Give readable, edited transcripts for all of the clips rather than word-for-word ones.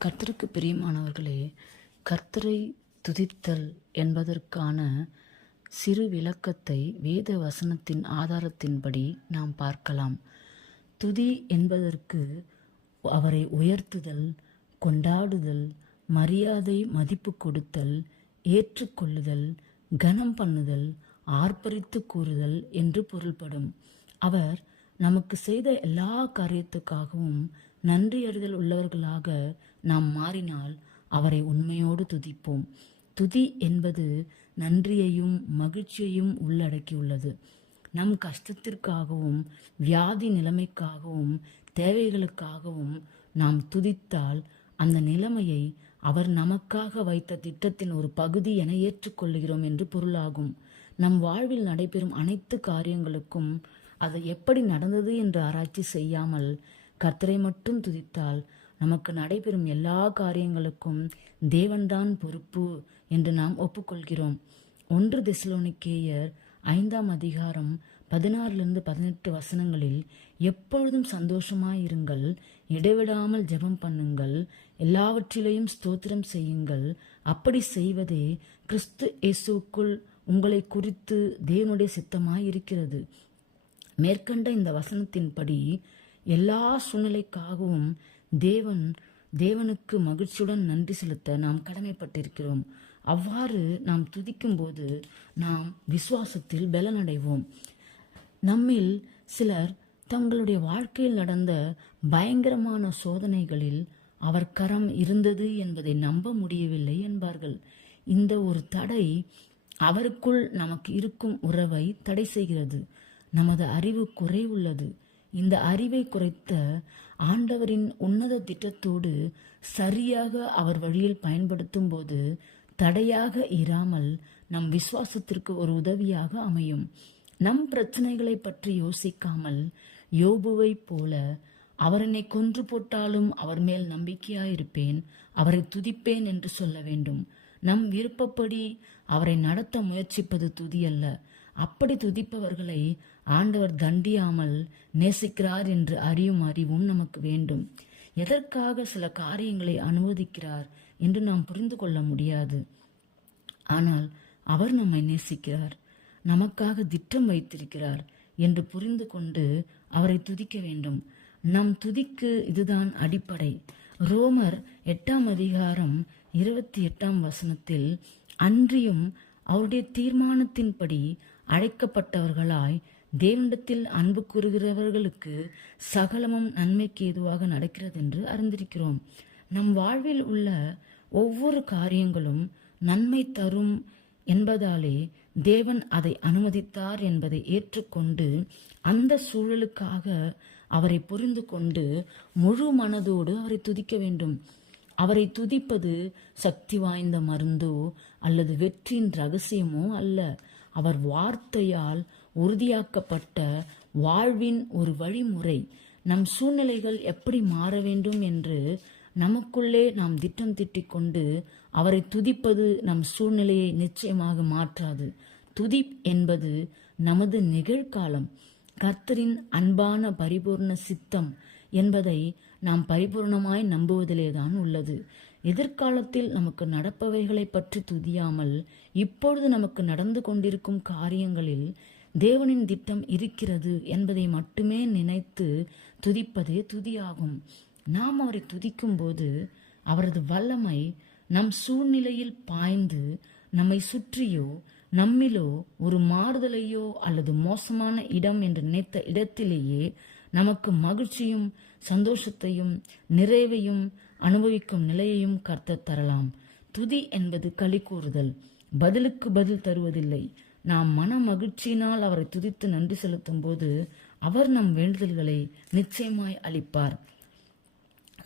கர்த்தருக்கு பிரியமானவர்களே, கர்த்தரை துதித்தல் என்பதற்கான சிறு விளக்கத்தை வேத வசனத்தின் ஆதாரத்தின்படி நாம் பார்க்கலாம். துதி என்பதற்கு அவரை உயர்த்துதல், கொண்டாடுதல், மரியாதை மதிப்பு கொடுத்தல், ஏற்றுக்கொள்ளுதல், கனம் பண்ணுதல், ஆர்ப்பரித்து கூறுதல் என்று பொருள்படும். அவர் நமக்கு செய்த எல்லா காரியத்துக்காகவும் நன்றியறிதல் உள்ளவர்களாக நாம் மாறினால் அவரை உண்மையோடு துதிப்போம். துதி என்பது நன்றியையும் மகிழ்ச்சியையும் உள்ளடக்கியுள்ளது. நம் கஷ்டத்திற்காகவும் வியாதி நிலைமைக்காகவும் தேவைகளுக்காகவும் நாம் துதித்தால் அந்த நிலைமையை அவர் நமக்காக வைத்த திட்டத்தின் ஒரு பகுதி என ஏற்றுக்கொள்கிறோம் என்று பொருளாகும். நம் வாழ்வில் நடைபெறும் அனைத்து காரியங்களுக்கும் அது எப்படி நடந்தது என்று ஆராய்ச்சி செய்யாமல் கர்த்தரை மட்டும் துதித்தால் நமக்கு நடைபெறும் எல்லா காரியங்களுக்கும் தேவன்தான் பொறுப்பு என்று நாம் ஒப்புக்கொள்கிறோம். 1 தெசலோனிக்கேயர் 5ஆம் அதிகாரம் 16-18 வசனங்களில் எப்பொழுதும் சந்தோஷமாயிருங்கள், இடைவிடாமல் ஜெபம் பண்ணுங்கள், எல்லாவற்றிலையும் ஸ்தோத்திரம் செய்யுங்கள், அப்படி செய்வதே கிறிஸ்து இயேசுவுக்குள் உங்களை குறித்து தேவனுடைய சித்தமாயிருக்கிறது. மேற்கண்ட இந்த வசனத்தின்படி எல்லா சூழ்நிலைக்காகவும் தேவனுக்கு மகிழ்ச்சியுடன் நன்றி செலுத்த நாம் கடமைப்பட்டிருக்கிறோம். அவ்வாறு நாம் துதிக்கும் போது நாம் விசுவாசத்தில் பலனடைவோம். நம்மில் சிலர் தங்களுடைய வாழ்க்கையில் நடந்த பயங்கரமான சோதனைகளில் அவர் கரம் இருந்தது என்பதை நம்ப முடியவில்லை என்பார்கள். இந்த ஒரு தடை அவருக்குள் நமக்கு இருக்கும் உறவை தடை செய்கிறது. நமது அறிவு குறைவுள்ளது. இந்த அறிவை குறைத்த ஆண்டவரின் உன்னத திட்டத்தோடு சரியாக அவர் வழியில் பயன்படுத்தும் போது தடையாக இராமல் நம் விசுவாசத்திற்கு ஒரு உதவியாக அமையும். நம் பிரச்சனைகளை பற்றி யோசிக்காமல் யோபுவை போல அவர் என்னை கொன்று போட்டாலும் அவர் மேல் நம்பிக்கையாயிருப்பேன், அவரை துதிப்பேன் என்று சொல்ல வேண்டும். நம் விருப்பப்படி அவரை நடத்த முயற்சிப்பது துதி அல்ல. அப்படி துதிப்பவர்களை ஆண்டவர் தண்டியாமல் நேசிக்கிறார் என்று அறியும் அறிவும் நமக்கு வேண்டும். எதற்காக சில காரியங்களை அனுமதிக்கிறார் என்று நாம் புரிந்து கொள்ள முடியாது. ஆனால் அவர் நம்மை நேசிக்கிறார், நமக்காக திட்டம் வைத்திருக்கிறார் என்று புரிந்து கொண்டு அவரை துதிக்க வேண்டும். நம் துதிக்கு இதுதான் அடிப்படை. ரோமர் 8ஆம் அதிகாரம் 28ஆம் வசனத்தில், அன்றியும் அவருடைய தீர்மானத்தின்படி அழைக்கப்பட்டவர்களாய் தேவனிடத்தில் அன்பு கூறுகிறவர்களுக்கு சகலமும் நன்மைக்கு ஏதுவாக நடக்கிறது என்று அறிந்திருக்கிறோம். நம் வாழ்வில் உள்ள ஒவ்வொரு காரியங்களும் நன்மை தரும் என்பதாலே தேவன் அதை அனுமதித்தார் என்பதை ஏற்றுக்கொண்டு அந்த சூழலுக்காக அவரை புரிந்து கொண்டு முழு மனதோடு அவரை துதிக்க வேண்டும். அவரை துதிப்பது சக்தி வாய்ந்த மருந்தோ அல்லது வெற்றியின் ரகசியமோ அல்ல. அவர் வார்த்தையால் உறுதியாக்கப்பட்ட வாழ்வின் ஒரு வழிமுறை. நம் சூழ்நிலைகள் எப்படி மாற வேண்டும் என்று நமக்குள்ளே நாம் திட்டம் திட்டிக் கொண்டு அவரை துதிப்பது நம் சூழ்நிலையை நிச்சயமாக மாற்றாது. துதி என்பது நமது நிகழ்காலம், கர்த்தரின் அன்பான பரிபூர்ண சித்தம் என்பதை நாம் பரிபூர்ணமாய் நம்புவதிலேதான் உள்ளது. எதிர்காலத்தில் நமக்கு நடப்பவைகளை பற்றி துதியாமல் இப்பொழுது நமக்கு நடந்து கொண்டிருக்கும் காரியங்களில் தேவனின் திட்டம் இருக்கிறது என்பதை மட்டுமே நினைத்து துதிப்பதே துதியாகும். நாம் அவரை துதிக்கும் போது அவரது வல்லமை நம் சூழ்நிலையில் பாய்ந்து நம்மை சுற்றியோ நம்மிலோ ஒரு மாறுதலையோ அல்லது மோசமான இடம் என்று நினைத்த இடத்திலேயே நமக்கு மகிழ்ச்சியும் சந்தோஷத்தையும் நிறைவையும் அனுபவிக்கும் நிலையையும் கர்த்தர் தரலாம். துதி என்பது களி கூறுதல், பதிலுக்கு பதில் தருவதில்லை. நாம் மன மகிழ்ச்சியினால் அவரை துதித்து நன்றி செலுத்தும் போது அவர் நம் வேண்டுதல்களை நிச்சயமாய் அளிப்பார்.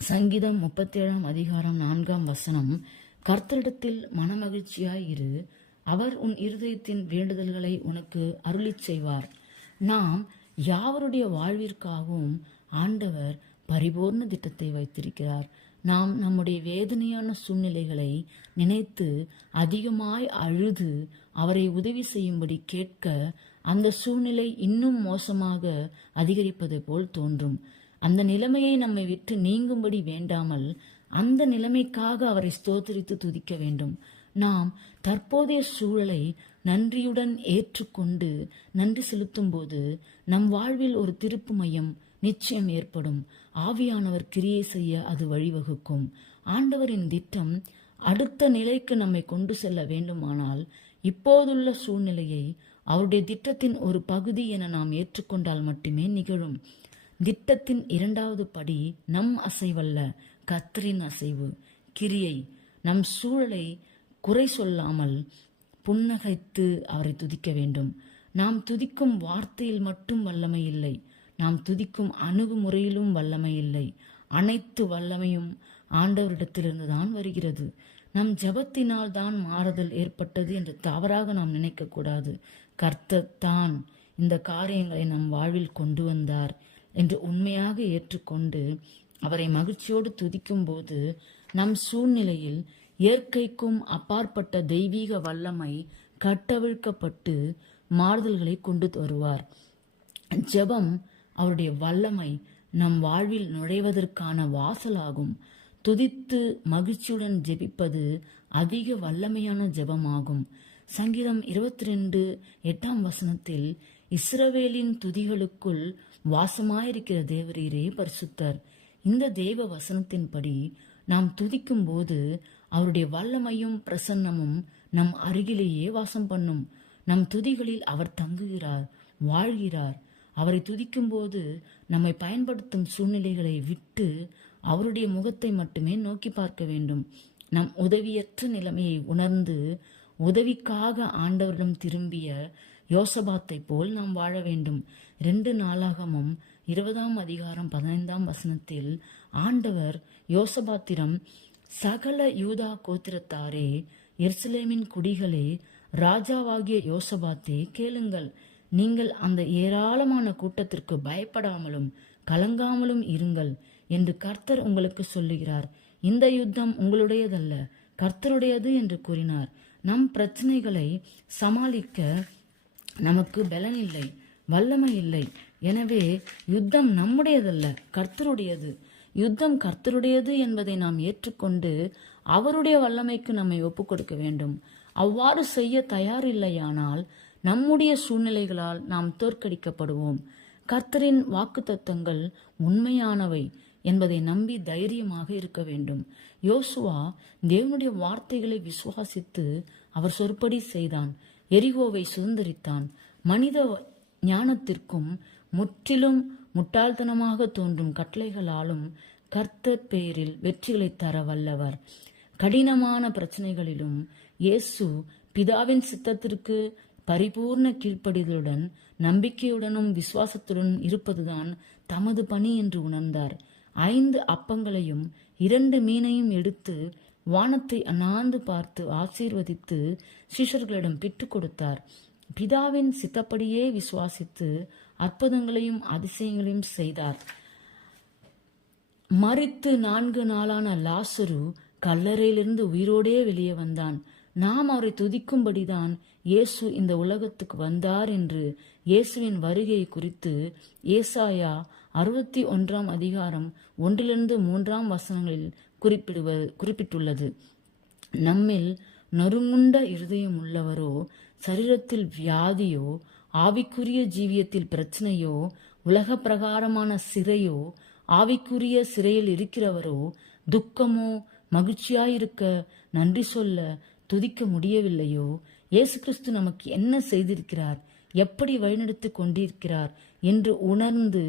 சங்கீதம் 37ஆம் அதிகாரம் 4ஆம் வசனம், கர்த்தரிடத்தில் மனமகிழ்ச்சியாய் இரு, அவர் உன் இருதயத்தின் வேண்டுதல்களை உனக்கு அருளிச் செய்வார். நாம் யாவருடைய வாழ்விற்காகவும் ஆண்டவர் பரிபூர்ண திட்டத்தை வைத்திருக்கிறார். நாம் நம்முடைய வேதனையான சூழ்நிலைகளை நினைத்து அதிகமாய் அழுது அவரை உதவி செய்யும்படி கேட்க அந்த சூழ்நிலை இன்னும் மோசமாக அதிகரிப்பது போல் தோன்றும். அந்த நிலைமையை நம்மை விட்டு நீங்கும்படி வேண்டாமல் அந்த நிலைமைக்காக அவரை ஸ்தோத்திரித்து துதிக்க வேண்டும். நாம் தற்போதைய சூழலை நன்றியுடன் ஏற்றுக்கொண்டு நன்றி செலுத்தும் போது நம் வாழ்வில் ஒரு திருப்பு மையம் நிச்சயம் ஏற்படும். ஆவியானவர் கிரியை செய்ய அது வழிவகுக்கும். ஆண்டவரின் திட்டம் அடுத்த நிலைக்கு நம்மை கொண்டு செல்ல வேண்டுமானால் இப்போதுள்ள சூழ்நிலையை அவருடைய திட்டத்தின் ஒரு பகுதி என நாம் ஏற்றுக்கொண்டால் மட்டுமே நிகழும். திட்டத்தின் இரண்டாவது படி நம் அசைவல்ல, கர்த்தரின் அசைவு, கிரியை. நம் சூழலை குறை சொல்லாமல் புன்னகைத்து அவரை துதிக்க வேண்டும். நாம் துதிக்கும் வார்த்தையில் மட்டும் வல்லமை இல்லை, நாம் துதிக்கும் அணுகுமுறையிலும் வல்லமை இல்லை. அனைத்து வல்லமையும் ஆண்டவரிடத்திலிருந்து தான் வருகிறது. நம் ஜபத்தினால் தான் மாறுதல் ஏற்பட்டது என்று தவறாக நாம் நினைக்கக்கூடாது. கர்த்தர் தான் இந்த காரியங்களை நம் வாழ்வில் கொண்டு வந்தார் என்று உண்மையாக ஏற்றுக்கொண்டு அவரை மகிழ்ச்சியோடு துதிக்கும் போது நம் சூழ்நிலையில் இயற்கைக்கும் அப்பாற்பட்ட தெய்வீக வல்லமை கட்டவிழ்க்கப்பட்டு மாறுதல்களை கொண்டு வருவார். ஜெபம் அவருடைய வல்லமை நம் வாழ்வில் நுழைவதற்கான வாசலாகும். துதித்து மகிழ்ச்சியுடன் ஜெபிப்பது அதிக வல்லமையான ஜெபமாகும். சங்கீதம் 22:8 இஸ்ரவேலின் துதிகளுக்குள் வாசமாயிருக்கிற தேவரீரே பரிசுத்தர். இந்த தேவ வசனத்தின்படி நாம் துதிக்கும் போது அவருடைய வல்லமையும் பிரசன்னமும் நம் அருகிலேயே வாசம் பண்ணும். நம் துதிகளில் அவர் தங்குகிறார், வாழ்கிறார். அவரை துதிக்கும் போது நம்மை பயன்படுத்தும் சூழ்நிலைகளை விட்டு அவருடைய முகத்தை மட்டுமே நோக்கி பார்க்க வேண்டும். நம் உதவியற்ற நிலைமையை உணர்ந்து உதவிக்காக ஆண்டவரிடம் திரும்பிய யோசபாத்தை போல் நாம் வாழ வேண்டும். 2 நாளாகமம் 20:15 ஆண்டவர் யோசபாத்திரம், சகல யூதா கோத்திரத்தாரே, எருசலேமின் குடிகளே, ராஜாவாகிய யோசபாத்தே கேளுங்கள். நீங்கள் அந்த ஏராளமான கூட்டத்திற்கு பயப்படாமலும் கலங்காமலும் இருங்கள் என்று கர்த்தர் உங்களுக்கு சொல்லுகிறார். இந்த யுத்தம் உங்களுடையதல்ல, கர்த்தருடையது என்று கூறினார். நம் பிரச்சனைகளை சமாளிக்க நமக்கு பலன் இல்லை, வல்லமை இல்லை. எனவே யுத்தம் நம்முடையதல்ல, கர்த்தருடையது. யுத்தம் கர்த்தருடையது என்பதை நாம் ஏற்றுக்கொண்டு அவருடைய வல்லமைக்கு நம்மை ஒப்புக் கொடுக்க வேண்டும். அவ்வாறு செய்ய தயாரில்லையானால் நம்முடைய சூழ்நிலைகளால் நாம் தோற்கடிக்கப்படுவோம். கர்த்தரின் வாக்குத்தத்தங்கள் உண்மையானவை என்பதை நம்பி தைரியமாக இருக்க வேண்டும். யோசுவா தேவனுடைய வார்த்தைகளை விசுவாசித்து அவர் சொற்படி செய்தான். எரிகோவை சுதந்திரித்தான். மனித ஞானத்திற்கும் முற்றிலும் முட்டாள்தனமாக தோன்றும் கட்டளைகளாலும் கர்த்தர் பெயரில் வெற்றிகளை தர வல்லவர். கடினமான பிரச்சனைகளிலும் இயேசு பிதாவின் சித்தத்திற்கு பரிபூர்ண கீழ்ப்படிதலுடன் நம்பிக்கையுடனும் விசுவாசத்துடன் இருப்பதுதான் தமது பணி என்று உணர்ந்தார். 5 அப்பங்களையும் 2 மீனையும் எடுத்து வானத்தை அண்ணாந்து பார்த்து ஆசீர்வதித்து சீஷர்களிடம் பிட்டு கொடுத்தார். பிதாவின் சித்தப்படியே விசுவாசித்து அற்புதங்களையும் அதிசயங்களையும் செய்தார். மரித்து 4 நாளான லாசரு கல்லறையிலிருந்து உயிரோடே வெளியே வந்தான். நாம் அவரை துதிக்கும்படிதான் இயேசு இந்த உலகத்துக்கு வந்தார் என்று இயேசுவின் வருகை குறித்து ஏசாயா 61:1-3 குறிப்பிட்டுள்ளது. நம்மில் நொறுங்குண்ட இருதயம் உள்ளவரோ, சரீரத்தில் வியாதியோ, ஆவிக்குரிய ஜீவியத்தில் பிரச்சனையோ, உலக பிரகாரமான சிறையோ, ஆவிக்குரிய சிறையில் இருக்கிறவரோ, துக்கமோ மகிழ்ச்சியாயிருக்க நன்றி சொல்ல துதிக்க முடியவில்லையோ, இயேசு கிறிஸ்து நமக்கு என்ன செய்திருக்கிறார், எப்படி வழிநடத்தி கொண்டிருக்கிறார் என்று உணர்ந்து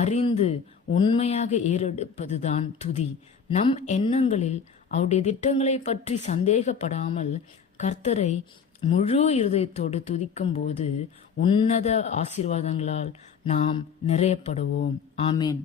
அறிந்து உண்மையாக ஏறெடுப்பதுதான் துதி. நம் எண்ணங்களில் அவருடைய திட்டங்களை பற்றி சந்தேகப்படாமல் கர்த்தரை முழு இருதயத்தோடு துதிக்கும் போது உன்னத ஆசீர்வாதங்களால் நாம் நிறையப்படுவோம். ஆமேன்.